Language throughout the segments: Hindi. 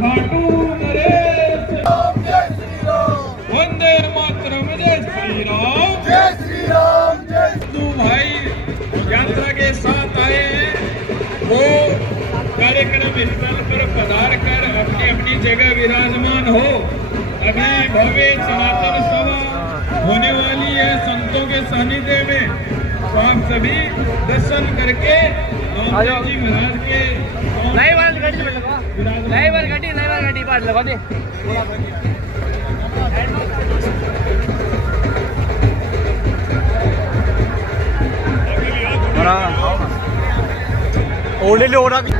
खाटू नरेश वंदे मातरम जय श्री राम जय श्री राम जय। तू भाई यात्रा के साथ आए हैं वो कार्यक्रम स्थल पर पधार कर अपनी अपनी जगह विराजमान हो। अभी भव्य सनातन सभा होने वाली है संतों के सानिध्य में, तो आप सभी दर्शन करके जी महाराज के गाड़ी पास लगा दे। ओले ले ओरा भी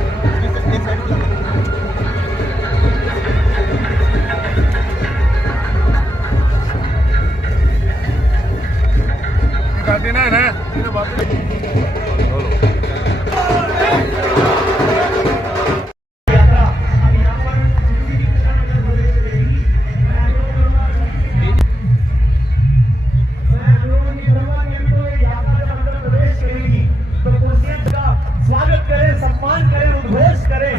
देना है ना स्वागत करें, सम्मान करें, उद्घोष करें।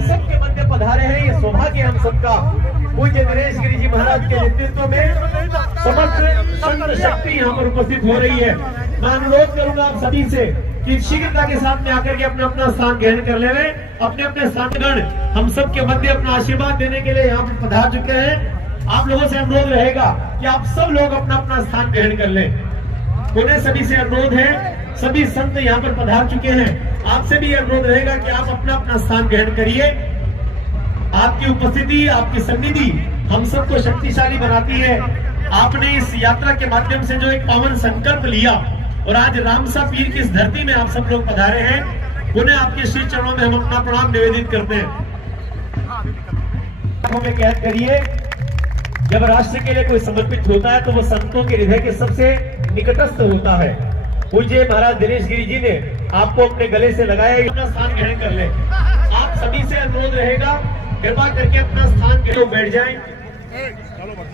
सबके मध्य पधारे हैं, ये सौभाग्य हम सबका। पूज्य नरेश गिरी जी महाराज के नेतृत्व में समस्त संत शक्ति यहाँ पर उपस्थित हो रही है। मैं अनुरोध करूंगा आप सभी से कि शीघ्रता के साथ में आकर के अपना अपना स्थान ग्रहण कर ले। अपने अपने स्थानगण हम सब के मध्य अपना आशीर्वाद देने के लिए यहाँ पर पधार चुके हैं। आप लोगों से अनुरोध रहेगा कि आप सब लोग अपना अपना स्थान ग्रहण कर लें। पुनः सभी से अनुरोध है, सभी संत यहाँ पर पधार चुके हैं, आपसे भी अनुरोध रहेगा कि आप अपना अपना स्थान ग्रहण करिए। आपकी उपस्थिति, आपकी सन्निधि हम सबको शक्तिशाली बनाती है। आपने इस यात्रा के माध्यम से जो एक पावन संकल्प लिया और आज रामसा पीर की इस धरती में आप सब लोग पधारे हैं, पुनः आपके श्री चरणों में हम अपना प्रणाम निवेदित करते हैं। हमें कैद करिए, जब राष्ट्र के लिए कोई समर्पित होता है तो वो संतों के हृदय के सबसे निकटस्थ होता है। पूज्य महाराज दिनेश गिरी जी ने आपको अपने गले से लगाया, अपना स्थान ग्रहण कर ले। आप सभी से अनुरोध रहेगा, कृपा करके अपना स्थान ग्रहण बैठ जाएं।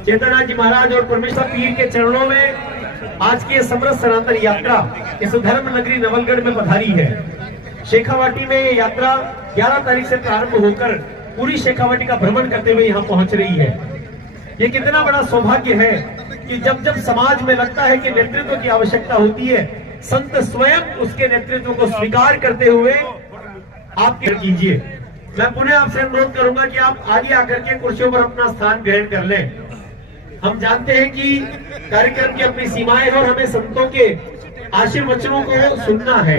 चेतनाथ जी महाराज और परमेश्वर पीर के चरणों में आज की समरस सनातन यात्रा इस धर्म नगरी नवलगढ़ में पधारी है। शेखावाटी में ये यात्रा 11 तारीख से प्रारंभ होकर पूरी शेखावाटी का भ्रमण करते हुए यहाँ पहुंच रही है। ये कितना बड़ा सौभाग्य है कि जब जब समाज में लगता है कि नेतृत्व की आवश्यकता होती है, संत स्वयं उसके नेतृत्व को स्वीकार करते हुए आप कीजिए। मैं पुनः आपसे अनुरोध करूंगा कि आप आगे आकर के कुर्सियों पर अपना स्थान ग्रहण कर लें। हम जानते हैं कि कार्यक्रम की अपनी सीमाएं हैं और हमें संतों के आशीर्वचनों को सुनना है,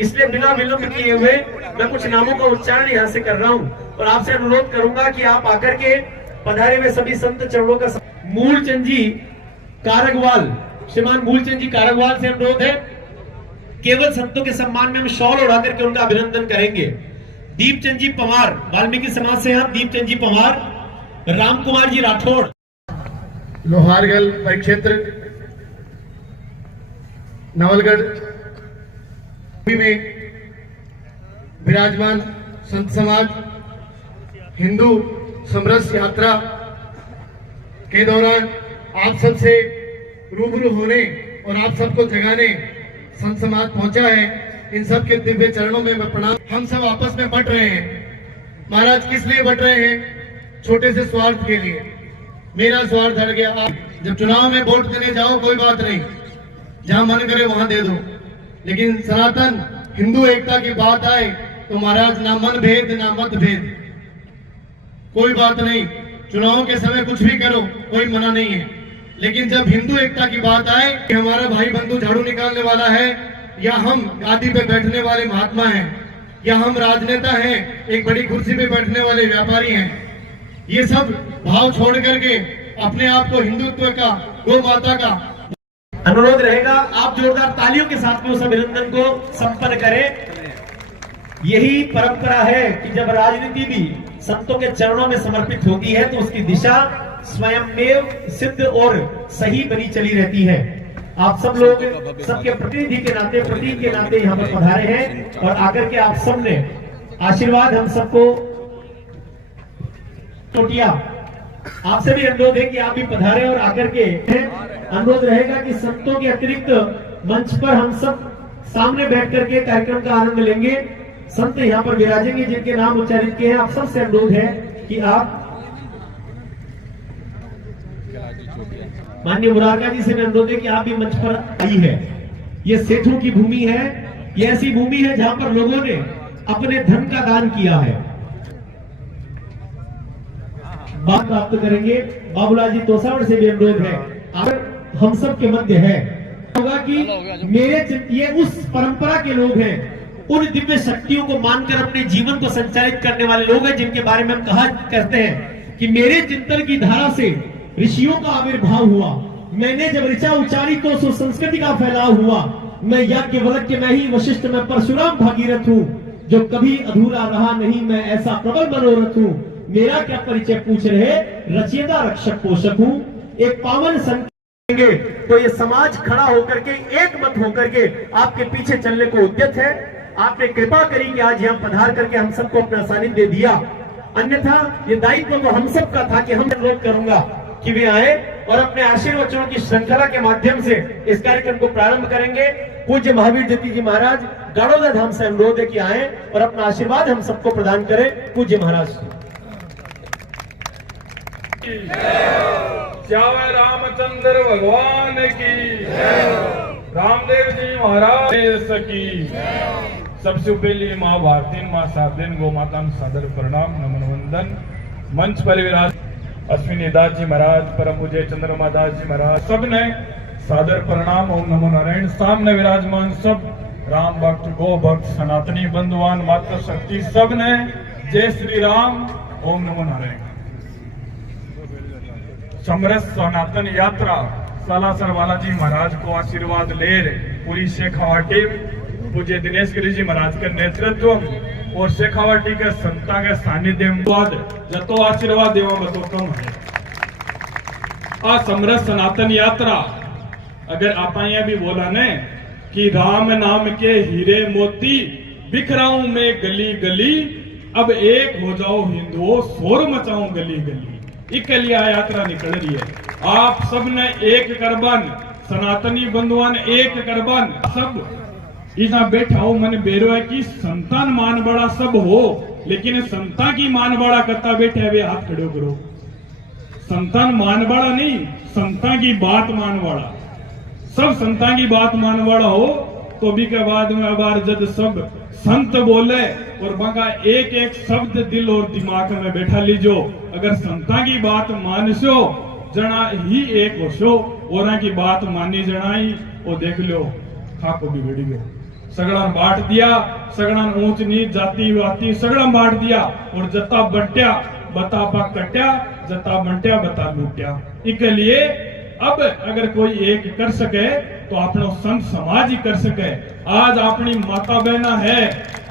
इसलिए बिना विलंब किए हुए मैं कुछ नामों का उच्चारण यहाँ से कर रहा हूँ और आपसे अनुरोध करूंगा कि आप आकर के पधारे हुए सभी संत चरणों का मूलचंद जी कारगवाल, श्रीमान मूलचंद जी कारगवाल से अनुरोध है, केवल संतों के सम्मान में हम शॉल उड़ा करके उनका अभिनंदन करेंगे। दीपचंद जी पवार, वाल्मीकि समाज से हैं दीपचंद जी पवार। राम कुमार जी राठौड़, लोहारगढ़ परिक्षेत्र नवलगढ़ में विराजमान संत समाज हिंदू समरस यात्रा के दौरान आप सबसे रूबरू होने और आप सबको जगाने संत समाज पहुंचा है। इन सब के दिव्य चरणों में मैं प्रणाम। हम सब आपस में बट रहे हैं। महाराज किस लिए बट रहे हैं? छोटे से स्वार्थ के लिए। मेरा स्वार्थ हट गया। आप जब चुनाव में वोट देने जाओ कोई बात नहीं, जहां मन करे वहां दे दो, लेकिन सनातन हिंदू एकता की बात आए तो महाराज ना मन भेद ना मत भेद, कोई बात नहीं। चुनाव के समय कुछ भी करो, कोई मना नहीं है, लेकिन जब हिंदू एकता की बात आए कि हमारा भाई बंधु झाड़ू निकालने वाला है, या हम गादी पे बैठने वाले महात्मा हैं, या हम राजनेता हैं, एक बड़ी कुर्सी पे बैठने वाले व्यापारी हैं, ये सब भाव छोड़ करके अपने आप को हिंदुत्व का, गौ माता का अनुरोध रहेगा। आप जोरदार तालियों के साथ में उस अभिनंदन को संपन्न करें। यही परंपरा है कि जब राजनीति भी संतों के चरणों में समर्पित होती है तो उसकी दिशा स्वयंमेव सिद्ध और सही बनी चली रहती है। आप सब लोग सबके प्रतिनिधि के नाते, प्रतीक के नाते यहाँ पर पधारे हैं और आकर के आप सबने आशीर्वाद हम सबको टोटिया। आपसे भी अनुरोध है कि आप भी पधारे और आकर के अनुरोध रहेगा कि संतों के अतिरिक्त मंच पर हम सब सामने बैठ करके कार्यक्रम का आनंद लेंगे। संत यहाँ पर विराजेंगे जिनके नाम उच्चारित किए हैं। आप सबसे अनुरोध है कि आप माननीय मुरारका जी से मैं अनुरोध है कि आप भी मंच पर आई है। ये सेठों की भूमि है, ये ऐसी भूमि है जहां पर लोगों ने अपने धन का दान किया है। बात प्राप्त करेंगे बाबूलाल जी तोसावड़ से भी अनुरोध है, अगर हम सब के मध्य है होगा कि मेरे ये उस परंपरा के लोग हैं, उन दिव्य शक्तियों को मानकर अपने जीवन को संचालित करने वाले लोग हैं, जिनके बारे में हम कहा करते हैं कि मेरे चिंतन की धारा से ऋषियों का आविर्भाव हुआ, मैंने जब ऋचा उचारी तो संस्कृति का फैलाव हुआ। मैं याज्ञवल्क्य मैं ही वशिष्ठ मैं परशुराम भागीरथ हूँ, जो कभी अधूरा रहा नहीं, मैं ऐसा प्रबल मनोरथ हूँ। मेरा क्या परिचय पूछ रहे, रचयिता रक्षक पोषक हूँ। एक पावन संत तो ये समाज खड़ा होकर के एक मत होकर के आपके पीछे चलने को उद्यत है। आपने कृपा करी कि आज यहाँ पधार करके हम सबको अपना सानिध्य दिया, अन्यथा ये दायित्व तो हम सब का था कि हम अनुरोध करूंगा कि वे आए और अपने आशीर्वचनों की श्रृंखला के माध्यम से इस कार्यक्रम को प्रारंभ करेंगे। पूज्य महावीर जति जी महाराज गाड़ोदा धाम से अनुरोध है कि आए और अपना आशीर्वाद हम सबको प्रदान करें। पूज्य महाराज श्याम रामचंद्र भगवान की, रामदेव जी महाराज की। सबसे पहले माँ भारती माँ साधन गो माता सादर प्रणाम नमन वंदन। मंच पर विराज अश्विनी दास जी महाराज, परम पूज्य चंद्रमा दास जी महाराज, सबने सादर प्रणाम ओम नमो नारायण। सामने विराजमान सब राम भक्त गो भक्त सनातनी बंधुवान माता शक्ति सबने जय श्री राम ओम नमो नारायण। समरस सनातन यात्रा सालासर बालाजी महाराज को आशीर्वाद ले पूरी शेखावाटी पूज्य दिनेश गिरी जी महाराज के नेतृत्व और शेखावाटी के संता के सानिध्य जतो आशीर्वाद देवा तो कम है। आ समरस सनातन यात्रा अगर आप भी बोला ने कि राम नाम के हीरे मोती बिखराऊं मैं गली गली, अब एक हो जाओ हिंदुओं शोर मचाऊं गली गली। इकली यात्रा निकल रही है। आप सब ने एक करबन, सनातनी बंधुआन एक करबन, सब इसा बैठा हो मन बेरो है कि संतान मान बड़ा सब हो, लेकिन संता की मान बड़ा करता बैठे वे हाथ खड़े करो। संतान मान बड़ा नहीं, संता की बात मान बड़ा। सब संता की बात मान बड़ा हो तो भी के बाद में अबार जब सब संत बोले और बगा एक एक शब्द दिल और दिमाग में बैठा लीजो। अगर संता की बात मानसो जना ही एक होशो, और की बात मानी जनाई वो देख लो खाको भी बिगड़ गयो। सगड़ा बांट दिया, सगड़ा ऊंच नीच जाति वाति सगड़ा बांट दिया, और जता बंट्या बता पा कट्या, जता बंट्या बता लूट्या। इसके लिए अब अगर कोई एक कर सके तो अपना संत समाज ही कर सके। आज अपनी माता बहना है,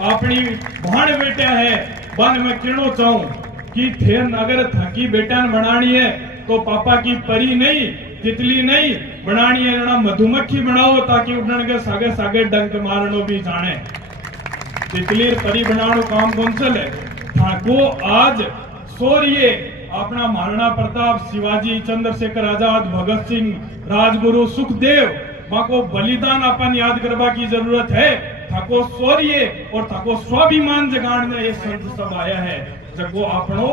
अपनी भाण बेटा है, बन मैं कहना चाहूं कि थे अगर थकी बेटा बनानी है तो पापा की परी नहीं, तितली नहीं बनानी है, ना मधुमक्खी बनाओ ताकि उड़न के सागे सागे डंक मारनो भी जाने। तितली परी बनानो काम कौन चले ठाको आज सोरिये अपना महाराणा प्रताप, शिवाजी, चंद्रशेखर आजाद, भगत सिंह, राजगुरु, सुखदेव को बलिदान अपन याद करवा की जरूरत है। थको शौर्य और थको स्वाभिमान जगाने ये संत सब आया है। जगो अपनो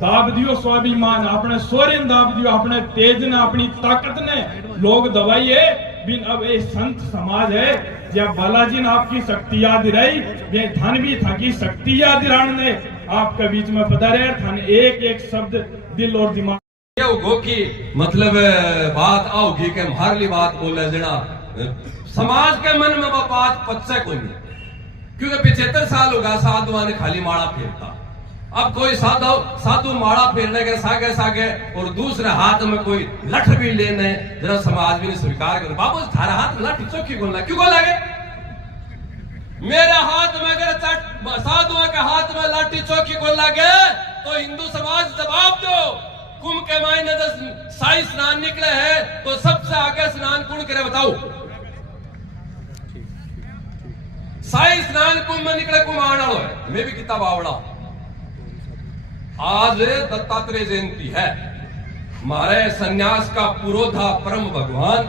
दाब दियो स्वाभिमान, अपने शौर्य दाब दियो, अपने तेज ने अपनी ताकत ने लोग दवाइए बिन। अब ये संत समाज है जब बालाजी ने आपकी शक्ति याद रही, ये धन भी थकी शक्ति याद ने आपके बीच में पधारे, धन एक एक शब्द दिल और दिमाग की मतलब बात आओगी के हरली बात बोले जना समाज के मन में बात पच्चे कोई नहीं, क्योंकि 75 साल होगा साधुआ ने खाली माड़ा फेरता। अब कोई साधु माड़ा फेरने के सागे सागे और दूसरे हाथ में कोई लठ भी लेने जरा समाज भी नहीं स्वीकार कर। बाबू थारा हाथ में लाठी चौकी बोलना क्यों को लगे? मेरे हाथ में अगर साधुआ के हाथ में लाठी चौकी को लगे तो हिंदू समाज जवाब दो। कुंभ के महीने जब शाही स्नान निकले हैं तो सबसे आगे स्नान कौन करे बताओ? शाही स्नान कुंभ में निकले कुंभ आना है। मैं भी किताब आवड़ा। आज दत्तात्रेय जयंती है, हमारे सन्यास का पुरोधा परम भगवान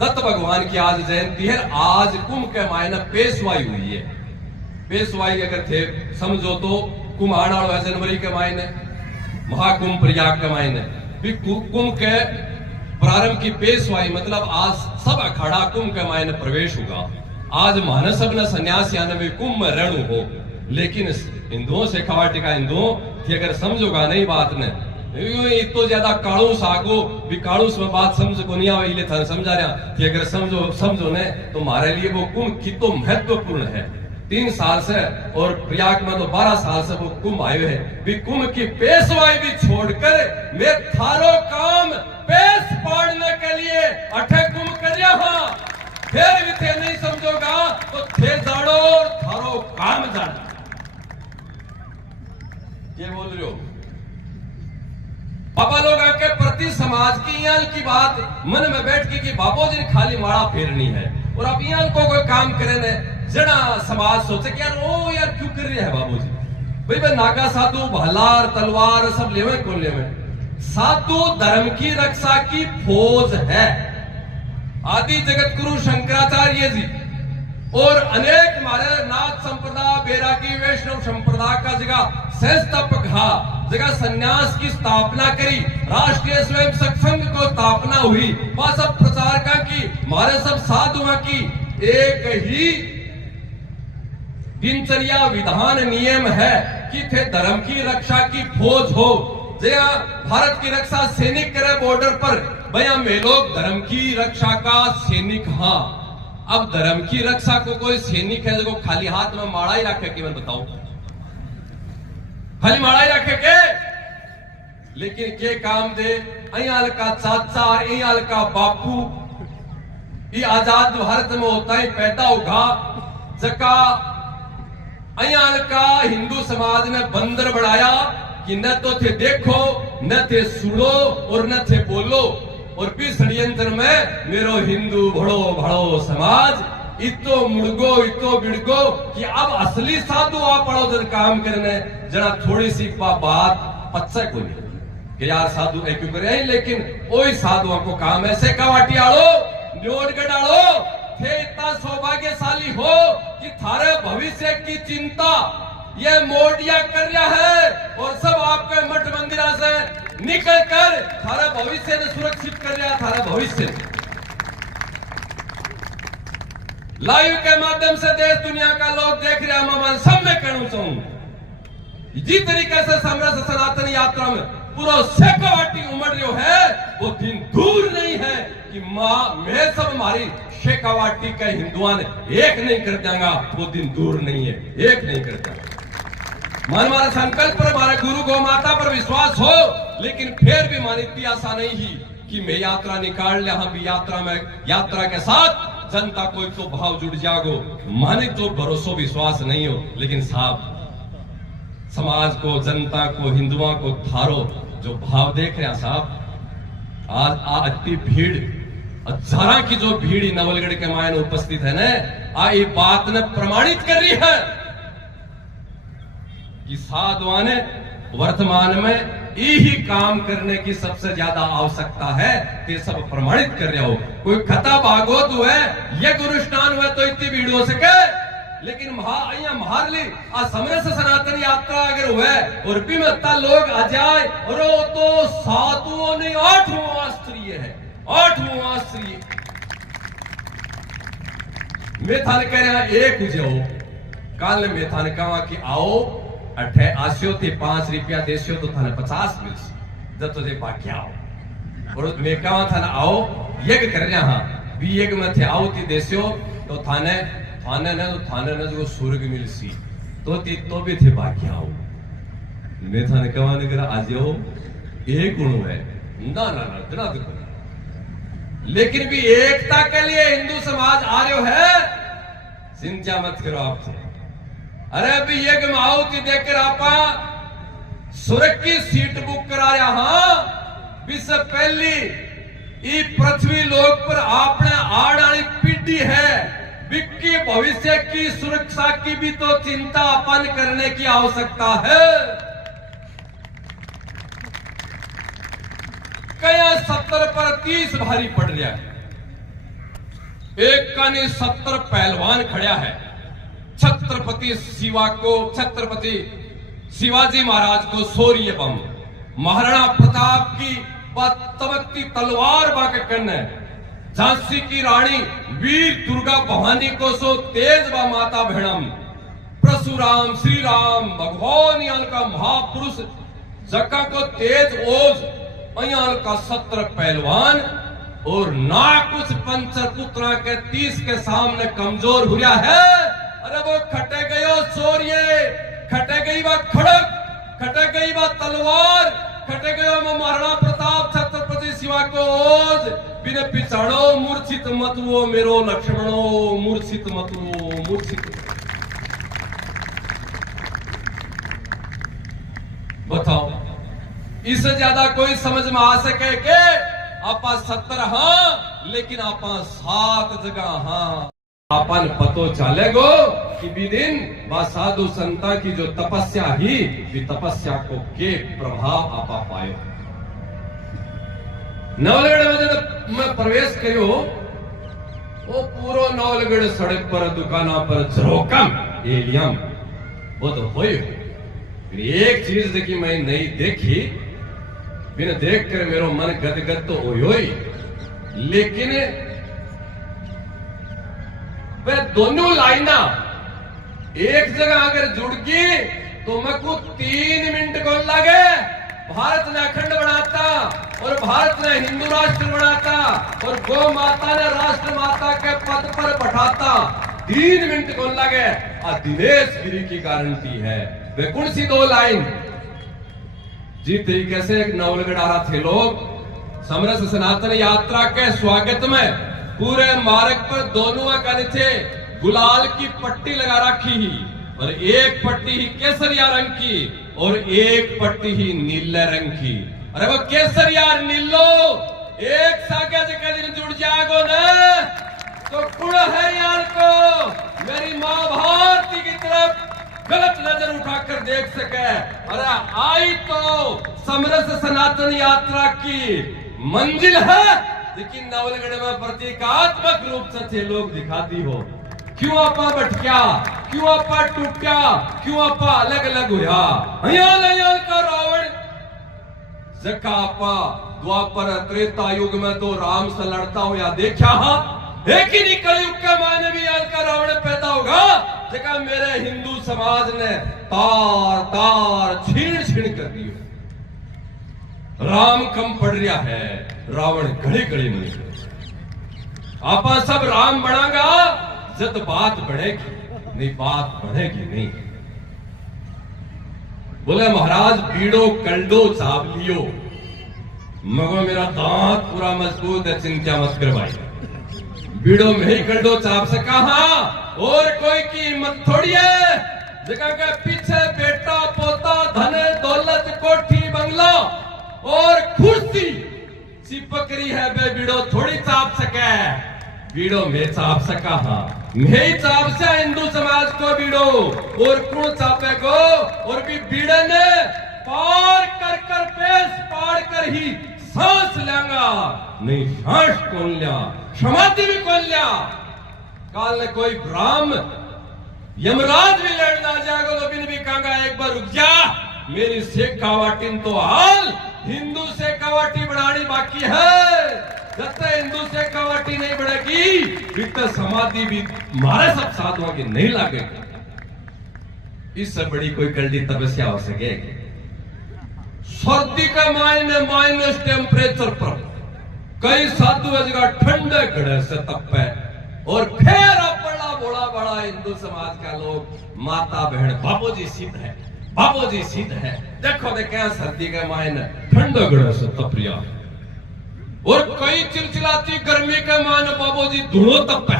दत्त भगवान की आज जयंती है। आज कुंभ के महीने पेशवाई हुई है। पेशवाई अगर थे समझो तो कुम्हाड़ है जनवरी के मायने महाकुंभ प्रयाग के मायने भी कुंभ के प्रारंभ की पेशवाई मतलब आज सब अखाड़ा कुंभ के मायने प्रवेश होगा। आज महानसब न सन्यास यानी भी कुंभ में रणु हो, लेकिन हिंदुओं से खवाटी का हिंदुओं थी अगर समझोगा नहीं बात ने इतो ज्यादा काड़ूस आगो भी काड़ूस में बात समझ को नहीं आवे इले थाने समझा रहा कि अगर समझो ने तो हमारे लिए वो कुंभ कितो महत्वपूर्ण है। 3 साल से और प्रयाग में तो 12 साल से वो कुंभ आए है भी कुंभ की पेशवाई भी छोड़कर मैं थारो काम पेश पाड़ने के लिए अठे कुंभ कर रहा फिर भी थे नहीं समझोगा तो थे जाड़ो और थारो काम जाड़ो। ये बोल रहे हो बाबा लोग के प्रति समाज की याल की बात मन में बैठ के कि बाबू जी ने खाली माड़ा फेरनी है और अब याल को कोई काम करे ने जड़ा समाज सोचे कि यार ओ यार क्यों कर रहे हैं बाबू जी भाई नागा साधु भालार तलवार सब लेवे कौन लेवे साधु धर्म की रक्षा की फौज है। आदि जगत गुरु शंकराचार्य जी और अनेक हमारे नाथ संप्रदाय बैरागी वैष्णव संप्रदाय का जगह सहस्तप घा जगह सन्यास की स्थापना करी, राष्ट्रीय स्वयं संघ को स्थापना हुई, वह सब प्रचारका की हमारे सब साधुओं की एक ही दिनचर्या विधान नियम है कि थे धर्म की रक्षा की फौज हो। जया भारत की रक्षा सैनिक करे बॉर्डर पर भैया मैं लोग धर्म की रक्षा का सैनिक। हाँ अब धर्म की रक्षा को कोई सैनिक है जो खाली हाथ में माड़ा ही रखे केवल बताओ खाली माड़ा ही रखे के लेकिन के काम दे अयाल का चाचा अयाल का बापू ये आजाद भारत में होता ही पैदा होगा जका अयाल का हिंदू समाज ने बंदर बढ़ाया कि न तो थे देखो न थे सुनो और न थे बोलो और भी षड्यंत्र में मेरो हिंदू भड़ो भड़ो समाज इतो मुड़गो इतो बिड़गो कि अब असली साधु आ पड़ो जन काम करने जरा थोड़ी सी बात पच्चा को नहीं कि यार साधु क्यों करे लेकिन वही साधुओं को काम ऐसे कवाटी आड़ो न्योटगढ़ आड़ो थे इतना सौभाग्यशाली हो कि थारे भविष्य की चिंता ये मोडिया कर रहा है और सब आपके मठ मंदिरा से निकल कर थारा भविष्य ने सुरक्षित कर रहा थारा भविष्य लाइव के माध्यम से देश दुनिया का लोग देख रहे हैं मैं सब में कहना चाहूंगा जिस तरीके से समरस सनातन यात्रा में पूरा शेखावाटी उमड़ रही है वो दिन दूर नहीं है कि मां मैं सब हमारी शेखावाटी के हिंदुओं ने एक नहीं कर देंगा वो दिन दूर नहीं है एक नहीं कर देंगा। मन हमारा संकल्प पर हमारे गुरु गौ माता पर विश्वास हो लेकिन फिर भी मान इतनी आशा नहीं ही कि मैं यात्रा निकाल लिया हम भी यात्रा के साथ जनता को तो भाव जुड़ जागो माने तो भरोसा विश्वास नहीं हो लेकिन साहब समाज को जनता को हिंदुओं को थारो जो भाव देख रहे हैं साहब आज इतनी भीड़ हजारा की जो भीड़ नवलगढ़ के मायने उपस्थित है ना ये बात ने प्रमाणित कर रही है कि साधुओं ने वर्तमान में यही काम करने की सबसे ज्यादा आवश्यकता है कि सब प्रमाणित कर रहे हो। कोई कथा भागवत हुए ये गुरुष्ठान हुए तो इतनी भीड़ हो सके लेकिन महारली समरस सनातन यात्रा अगर हुए और भी में लोग आ जाए और वो तो साधुओं ने 8वां स्त्रीय है 8वां स्त्रीय मैं थाने कह रहा एक जाओ काल में थाने कहा कि आओ अठे आसियो थे 5 रुपया देसियो तो थाने 50 मिल जब तुझे बाकी आओ और मैं कहा थाने आओ यज्ञ कर रहा हाँ भी यज्ञ में थे आओ थी देसियो तो थाने ने जो स्वर्ग मिल सी तो भी थे बाकी आओ मैं थाने कहा ने करा आज आओ एक गुण है ना ना ना इतना तो लेकिन भी एकता के लिए हिंदू समाज आ रहे है चिंता मत करो आपसे। अरे अभी यज्ञ में आओ कि देखकर आपा स्वर्ग की सीट बुक करा रहा हाँ विश्व पहली ई पृथ्वी लोक पर आपने आड़ वाली पीढ़ी है विक्की भविष्य की सुरक्षा की भी तो चिंता अपन करने की आवश्यकता है। कया 70 पर 30 भारी पड़ रहा है एक का नहीं 70 पहलवान खड़ा है छत्रपति शिवाजी महाराज को शौर्य बम, महाराणा प्रताप की तमकती तलवार बाके कन्ने, झांसी की रानी वीर दुर्गा भवानी को सो तेज बा माता भेणम, परशुराम श्री राम भगवान यान का महापुरुष जक्का को तेज ओज अयान का 17 पहलवान और ना कुछ पंचर पुत्रा के 30 के सामने कमजोर हुआ है। अरे वो खटे गयो शौर्य, खटे गई बा खड़क, खटे गई बा तलवार, खटे गयो महाराणा प्रताप छत्रपति शिवा को ओज, बिने पिछाड़ो मूर्छित मत वो मेरो लक्ष्मणो, मूर्छित मत वो मूर्छित। बताओ इससे ज्यादा कोई समझ में आ सके के आपा 70 हाँ लेकिन आपा 7 जगह हाँ। आपन पतो चलेगो कि विदिन बा साधु संता की जो तपस्या ही भी तपस्या को के प्रभाव आपा पायो। नवलगढ़ में जब मैं प्रवेश करियो वो पूरो नवलगढ़ सड़क पर दुकाना पर झरोकम एलियम वो तो हो। एक चीज देखी मैं नहीं देखी, बिना देख कर मेरो मन गदगद तो होई, लेकिन वे दोनों लाइना एक जगह अगर जुड़ गई तो मैं को 3 मिनट को लगे। भारत ने अखंड बनाता और भारत ने हिंदू राष्ट्र बनाता और गौ माता ने राष्ट्र माता के पद पर बैठाता, 3 मिनट को लगे। दिनेश गिरी की गारंटी है। वे कौन सी 2 लाइन जी तरीके से एक नवलगढ़ आ रहा थे लोग समरस सनातन यात्रा के स्वागत में पूरे मार्ग पर दोनों का नीचे गुलाल की पट्टी लगा रखी ही और एक पट्टी ही केसरिया रंग की और एक पट्टी ही नीले रंग की। अरे वो केसरिया नीलो एक सागे के दिन जुड़ जाएगो न तो कुड़ है यार को मेरी माँ भारती की तरफ गलत नजर उठाकर देख सके। अरे आई तो समरस सनातन यात्रा की मंजिल है, लेकिन नवलगढ़ में प्रतीकात्मक रूप से थे लोग दिखाती हो। क्यों आपा भटक्या, क्यों आपा टूटा, क्यों आपा अलग अलग हुआ। अयाल का रावण जका आपा द्वापर त्रेता युग में तो राम से लड़ता हुआ देखा हा, लेकिन कलयुग का मानवीय का रावण पैदा होगा जगह मेरे हिंदू समाज ने तार तार छीण छीण कर दी। राम कम पड़ रहा है, रावण घड़ी घड़ी नहीं। आपा सब राम बनागा जब बात बढ़ेगी, नहीं बात बढ़ेगी नहीं। बोले महाराज बीड़ो कल्डो चाप लियो, मगो मेरा दांत पूरा मजबूत है, चिंता मत कर भाई। बीड़ो में ही कल्डो चाप से कहा और कोई की हिम्मत थोड़ी है। जगह के पीछे बेटा पोता धन दौलत कोठी बंगला और कुर्सी चिपकरी है, बे बीड़ो थोड़ी चाप सके। बीड़ो में चाप सका हाँ, मैं ही चाप से हिंदू समाज को बीड़ो और कौन चापे को और भी बीड़े ने पार कर कर पेश पार कर ही सांस लेंगा, नहीं सांस कौन लिया, समाधि भी कौन लिया। काल ने कोई ब्राह्म यमराज भी लड़ना जाएगा तो बिन भी कहूंगा एक बार रुक जा, मेरी शेखावाटी तो हाल हिंदू शेखावाटी बढ़ानी बाकी है। जब तक हिंदू शेखावाटी नहीं बढ़ेगी फिर तो समाधि भी हमारे सब साधुओं की नहीं लगेगी। इससे बड़ी कोई कल्टी तपस्या हो सकेगी। सर्दी का माइनस टेम्परेचर पर कई साधु जगह ठंडे घड़े से तपे और फिर बड़ा बड़ा बड़ा हिंदू समाज का लोग माता बहन बाबूजी सिद्ध है, बाबूजी सिद्ध है। देखो देखे सर्दी के मायने ठंडे घड़े से तप रिया और कई चिलचिलाती गर्मी के मायने बाबूजी धुनो तपे।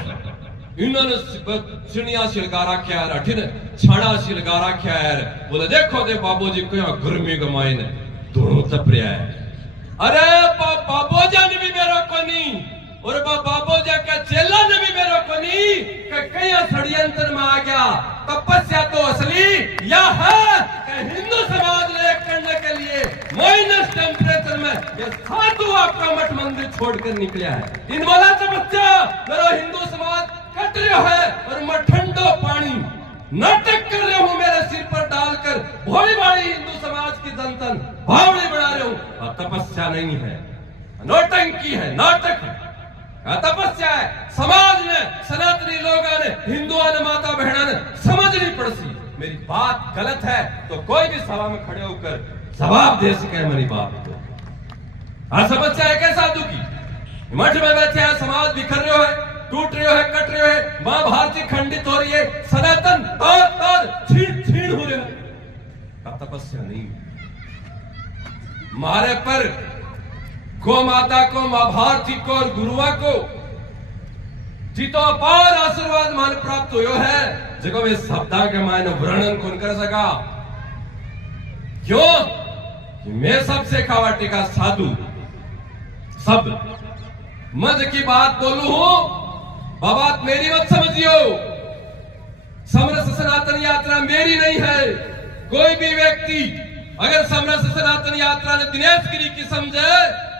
इन्होंने चिड़िया सिलगा रखा है, अठिन छाड़ा सिलगा रखा है। बोले देखो दे बाबूजी क्या गर्मी के मायने धुनो तप रहा है। अरे बाबोजा ने भी मेरा को नहीं और बाबोजा का चेला ने भी मेरा को नहीं कई षड्यंत्र में आ गया। तपस्या तो असली यह है कि हिंदू समाज ने करने के लिए माइनस टेम्परेचर में ये साधु आपका मठ मंदिर छोड़कर निकला है। इन वाला से बच्चा मेरा हिंदू समाज कट रहा है और मैं ठंडो पानी नाटक कर रहे हो मेरे सिर पर डालकर, भोली भाली हिंदू समाज की जनतन भावड़े बना रहे हो। और तपस्या नहीं है, नौटंकी है, नाटक है। तपस्या है समाज ने, सनातनी लोगों ने, हिंदुओं ने, माता बहना ने समझनी पड़सी। मेरी बात गलत है तो कोई भी सभा में खड़े होकर जवाब दे सके मेरी बात को। समस्या है क्या साधु की? मठ में बैठे हैं, समाज बिखर रहे हो, टूट रहे हो, कट रहे हो, मां भारती खंडित हो रही है, सनातन तार तार छीण छीण हो रहे हो। तपस्या नहीं, मारे पर गौ माता को, मां भारती को और गुरुआ को जीतो अपार आशीर्वाद मान प्राप्त हुए है, जगह वे शब्दा के मायने वर्णन कौन कर सका। क्यों? मैं सबसे खावाटी का साधु, सब मज की बात बोलू हूं, बात मेरी मत समझियो। समरस सनातन यात्रा मेरी नहीं है। कोई भी व्यक्ति अगर समरस सनातन यात्रा ने दिनेश गिरी की समझे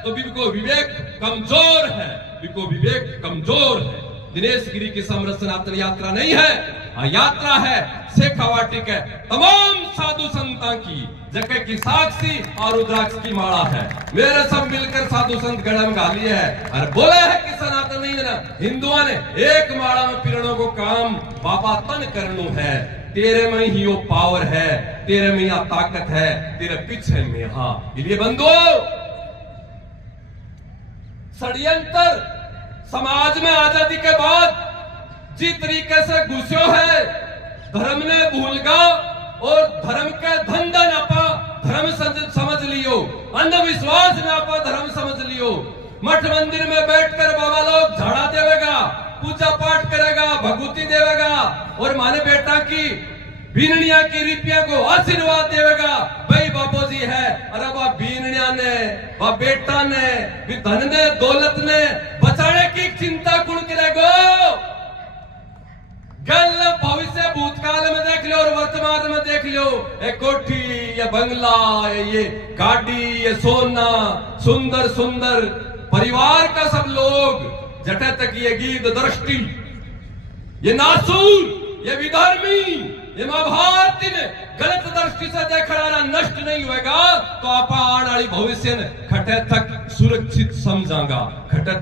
तो बिको विवेक कमजोर है, बिको विवेक कमजोर है। दिनेश गिरी की समरस सनातन यात्रा नहीं है, यात्रा है शेखावाटी के तमाम साधु संतां की, जगह की साक्षी और रुद्राक्ष की माला है। मेरे सब मिलकर साधु संत गढ़ में गाली है और बोला है कि सनातन नहीं है ना, हिंदुओं ने एक माला में पिरणों को काम बाबा तन करनू है। तेरे में ही वो पावर है, तेरे में यह ताकत है, तेरे पीछे में। हाँ इसलिए बंधुओं, षड्यंत्र समाज में आजादी के बाद जिस तरीके से घुसो है, धर्म ने भूल गया और धर्म के धंधा नापा धर्म समझ लियो, अंधविश्वास नापा धर्म समझ लियो। मठ मंदिर में बैठकर बाबा लोग झाड़ा देवेगा, पूजा पाठ करेगा, भगवती देवेगा और माने बेटा की बीननिया की रिपिया को आशीर्वाद देवेगा। भाई बाबू जी है, अरे वह बीननिया ने, वह बेटा ने, भी धन ने, दौलत ने बचाने की चिंता कौन करेगा? कल भविष्य भूतकाल में देख लो और वर्तमान में देख लो, एक कोठी या बंगला, ये गाड़ी, ये सोना, सुंदर सुंदर परिवार का सब लोग जटे तक ये गीत दृष्टि, ये नासूर, ये विधर्मी, ये मां भारती ने गलत दृष्टि से देखना नष्ट नहीं होगा तो आप आने वाली भविष्य खटे तक सुरक्षित समझागा। खटे